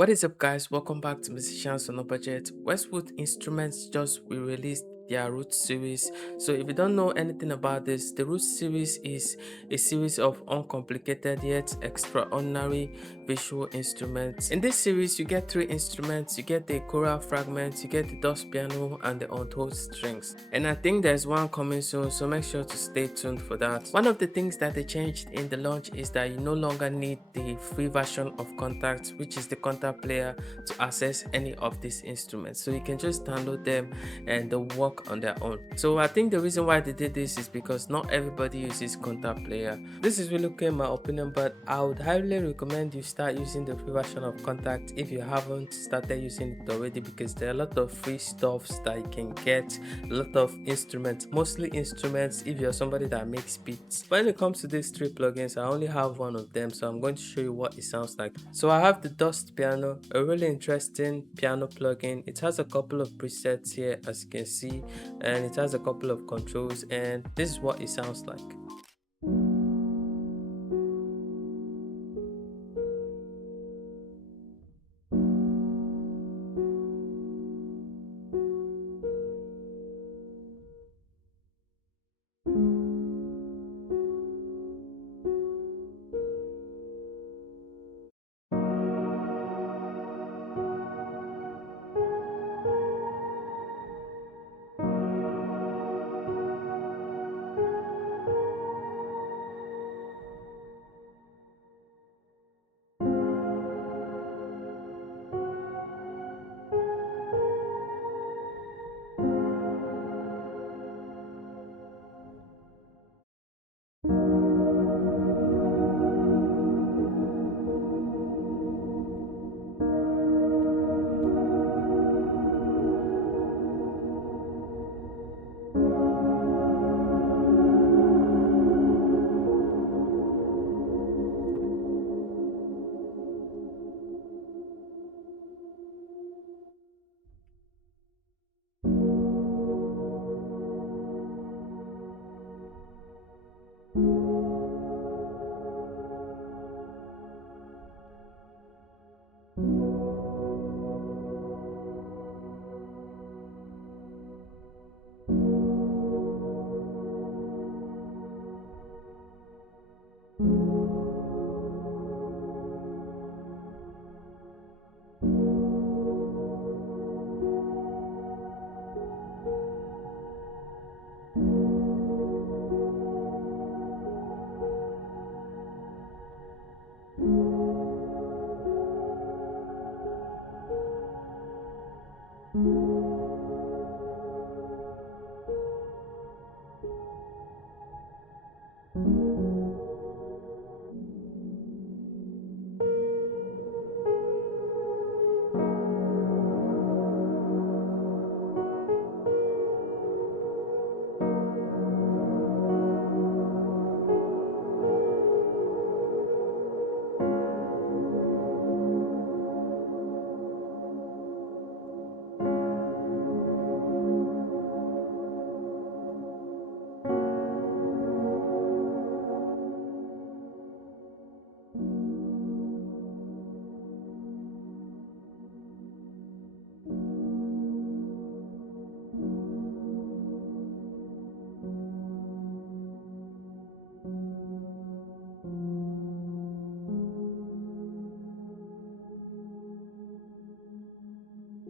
What is up, guys? Welcome back to Musicians on a Budget. Westwood Instruments just released their Root series. So, if you don't know anything about this, the Root series is a series of uncomplicated yet extraordinary visual instruments. In this series, you get three instruments: you get the choral fragments, you get the dust piano, and the untold strings. And I think there's one coming soon, so make sure to stay tuned for that. One of the things that they changed in the launch is that you no longer need the free version of Kontakt, which is the Kontakt player, to access any of these instruments. So you can just download them and they'll work on their own. So I think the reason why they did this is because not everybody uses Kontakt player. This is really okay in my opinion, but I would highly recommend you start using the free version of Kontakt if you haven't started using it already, because there are a lot of free stuffs that you can get, a lot of instruments, mostly instruments if you're somebody that makes beats. When it comes to these three plugins, I only have one of them, so I'm going to show you what it sounds like. So I have the dust piano, a really interesting piano plugin. It has a couple of presets here, as you can see, and it has a couple of controls, and this is what it sounds like.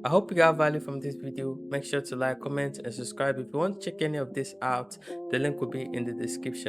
I hope you got value from this video. Make sure to like, comment, and subscribe. If you want to check any of this out, the link will be in the description.